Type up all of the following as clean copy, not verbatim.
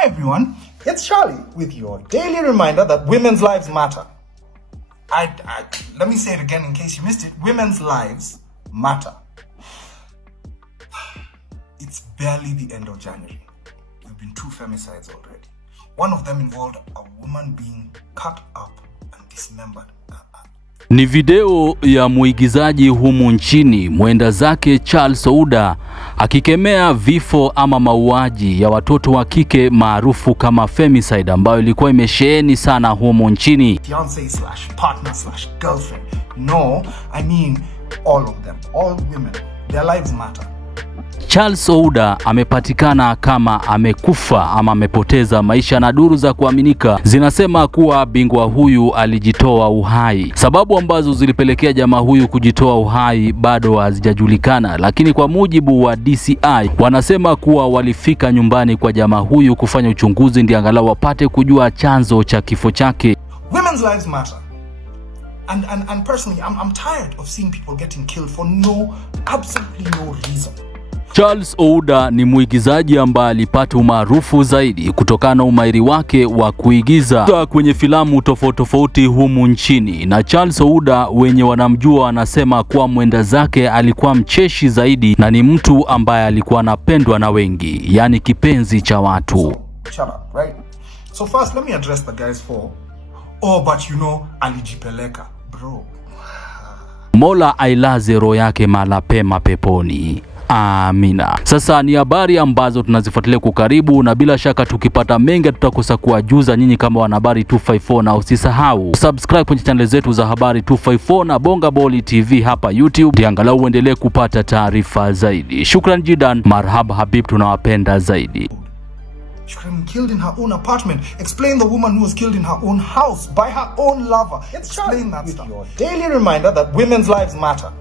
Hi everyone, it's Charlie with your daily reminder that women's lives matter. Let me say it again in case you missed it. Women's lives matter. It's barely the end of January. There have been 2 femicides already. One of them involved a woman being cut up and dismembered. Ni video ya muigizaji humu nchini mwenda zake Charles Ouda akikemea vifo ama mauaji ya watoto wa kike maarufu kama femicide ambayo ilikuwa imesheheni sana humu nchini. Fiancé/partner/girlfriend. No, I mean all of them. All women. Their lives matter. Charles Ouda amepatikana kama amekufa ama amepoteza maisha, na duru za kuaminika zinasema kuwa bingwa huyu alijitoa uhai. Sababu ambazo zilipelekea jamaa huyu kujitoa uhai bado hazijajulikana, lakini kwa mujibu wa DCI wanasema kuwa walifika nyumbani kwa jamaa huyu kufanya uchunguzi ndio angalau wapate kujua chanzo cha kifo chake. Women's lives matter. And personally, I'm tired of seeing people getting killed for absolutely no reason. Charles Ouda ni muigizaji ambaye alipata umaarufu zaidi kutokana na umahiri wake wa kuigiza kwenye filamu tofauti humu nchini. Na Charles Ouda wenye wanamjua anasema kuwa mwenda zake alikuwa mcheshi zaidi na ni mtu ambaye alikuwa anapendwa na wengi, yani kipenzi cha watu. Shut up, right? So first let me address the guys for but you know alijipeleka, bro. Mola ailaze roho yake mahali pema peponi. Amina. Sasa ni habari ambazo tunazifuatilia kwa karibu, na bila shaka tukipata mengi tutakosa kuwajuza nyinyi kama wana Habari 254, na usisahau subscribe kwenye channel zetu za Habari 254 na Bonga Boli TV hapa YouTube, angalau uendelee kupata taarifa zaidi. Shukran jidan, marhaba habib, tunawapenda zaidi. She could have been killed in her own apartment. Explain the woman who was killed in her own house by her own lover. Explain that stuff. Your daily reminder that women's lives matter.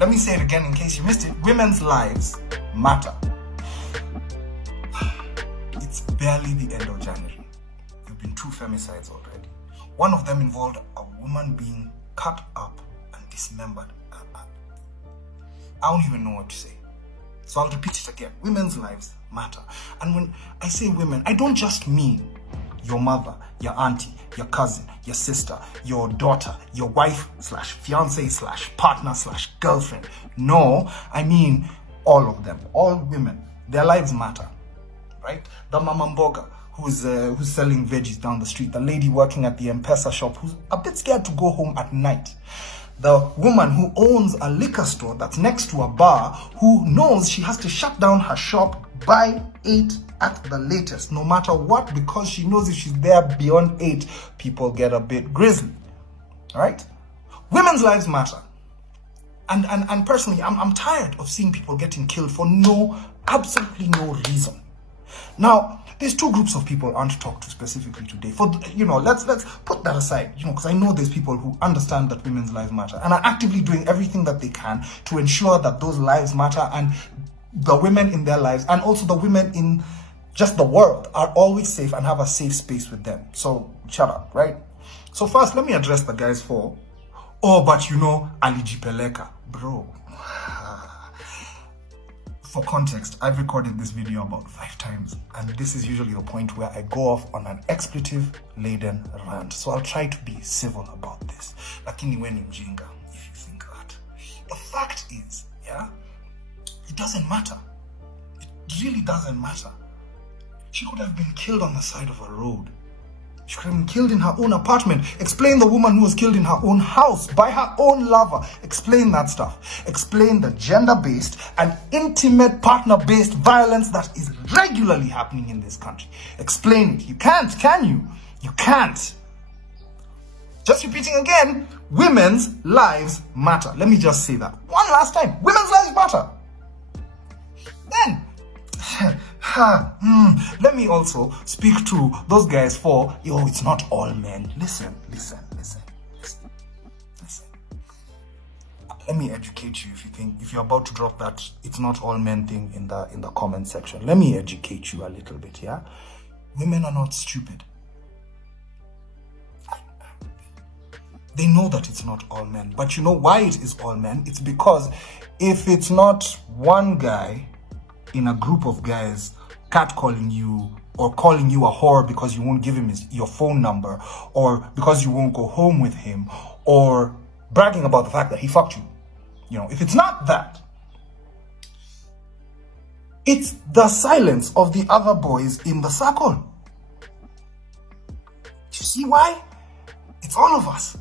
Let me say it again in case you missed it. Women's lives matter. It's barely the end of January. There have been 2 femicides already. One of them involved a woman being cut up and dismembered. I don't even know what to say. So I'll repeat it again. Women's lives matter. And when I say women, I don't just mean your mother, your auntie, your cousin, your sister, your daughter, your wife/fiancé/partner/girlfriend. No, I mean all of them, all women. Their lives matter, right? The mama mboga who's selling veggies down the street, the lady working at the MPESA shop who's a bit scared to go home at night, the woman who owns a liquor store that's next to a bar who knows she has to shut down her shop by 8 at the latest, no matter what, because she knows if she's there beyond 8, people get a bit grisly, right? Women's lives matter. And personally, I'm tired of seeing people getting killed for absolutely no reason. Now, there's 2 groups of people I want to talk to specifically today. For, you know, let's put that aside, you know, because I know there's people who understand that women's lives matter and are actively doing everything that they can to ensure that those lives matter, and the women in their lives and also the women in just the world are always safe and have a safe space with them. So shut up, right? So first, let me address the guys for but you know alijipeleka, bro. For context, I've recorded this video about 5 times, and this is usually the point where I go off on an expletive-laden rant. So I'll try to be civil about this. Lakini we ni mjinga if you think that. The fact is, yeah, it doesn't matter. It really doesn't matter. She could have been killed on the side of a road. She could have been killed in her own apartment. Explain the woman who was killed in her own house by her own lover. Explain that stuff. Explain the gender-based and intimate partner-based violence that is regularly happening in this country. Explain it. You can't, can you? You can't. Just repeating again, women's lives matter. Let me just say that one last time. Women's lives matter. Then, let me also speak to those guys for, it's not all men. Listen. Let me educate you if you're about to drop that it's not all men thing in the comment section. Let me educate you a little bit, yeah? Women are not stupid. They know that it's not all men. But you know why it is all men? It's because if it's not one guy in a group of guys catcalling you or calling you a whore because you won't give him your phone number, or because you won't go home with him, or bragging about the fact that he fucked you. You know, if it's not that, it's the silence of the other boys in the circle. Do you see why? It's all of us.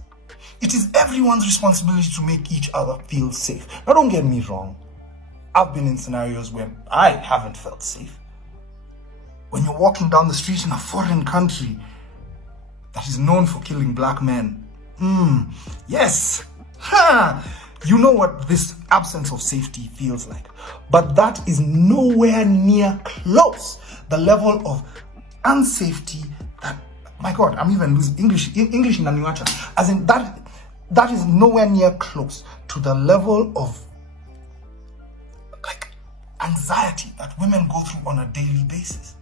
It is everyone's responsibility to make each other feel safe. Now, don't get me wrong. I've been in scenarios where I haven't felt safe. When you're walking down the street in a foreign country that is known for killing black men. Yes. You know what this absence of safety feels like. But that is nowhere near close the level of unsafety that, my God, I'm even losing English in Naniwacha. As in that is nowhere near close to the level of like anxiety that women go through on a daily basis.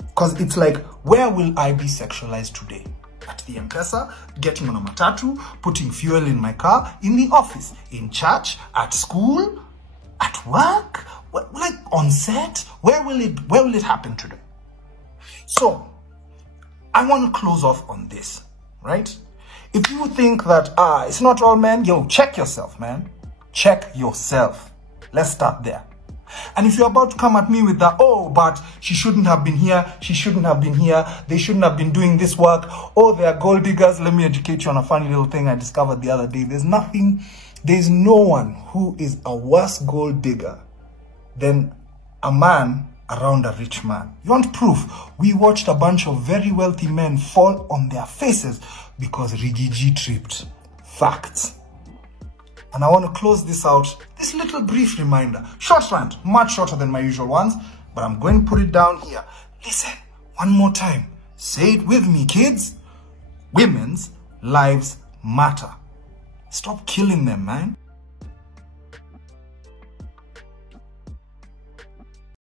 Because it's like, where will I be sexualized today? At the MPESA, getting on a matatu, putting fuel in my car, in the office, in church, at school, at work, like on set. Where will it happen today? So, I want to close off on this, right? If you think that, it's not all men, yo, check yourself, man. Check yourself. Let's start there. And if you're about to come at me with that, oh, but she shouldn't have been here, she shouldn't have been here, they shouldn't have been doing this work, oh, they're gold diggers, let me educate you on a funny little thing I discovered the other day. There's no one who is a worse gold digger than a man around a rich man. You want proof? We watched a bunch of very wealthy men fall on their faces because Rigiji tripped. Facts. And I want to close this out, this little brief reminder. Short rant, much shorter than my usual ones, but I'm going to put it down here. Listen, one more time. Say it with me, kids. Women's lives matter. Stop killing them, man.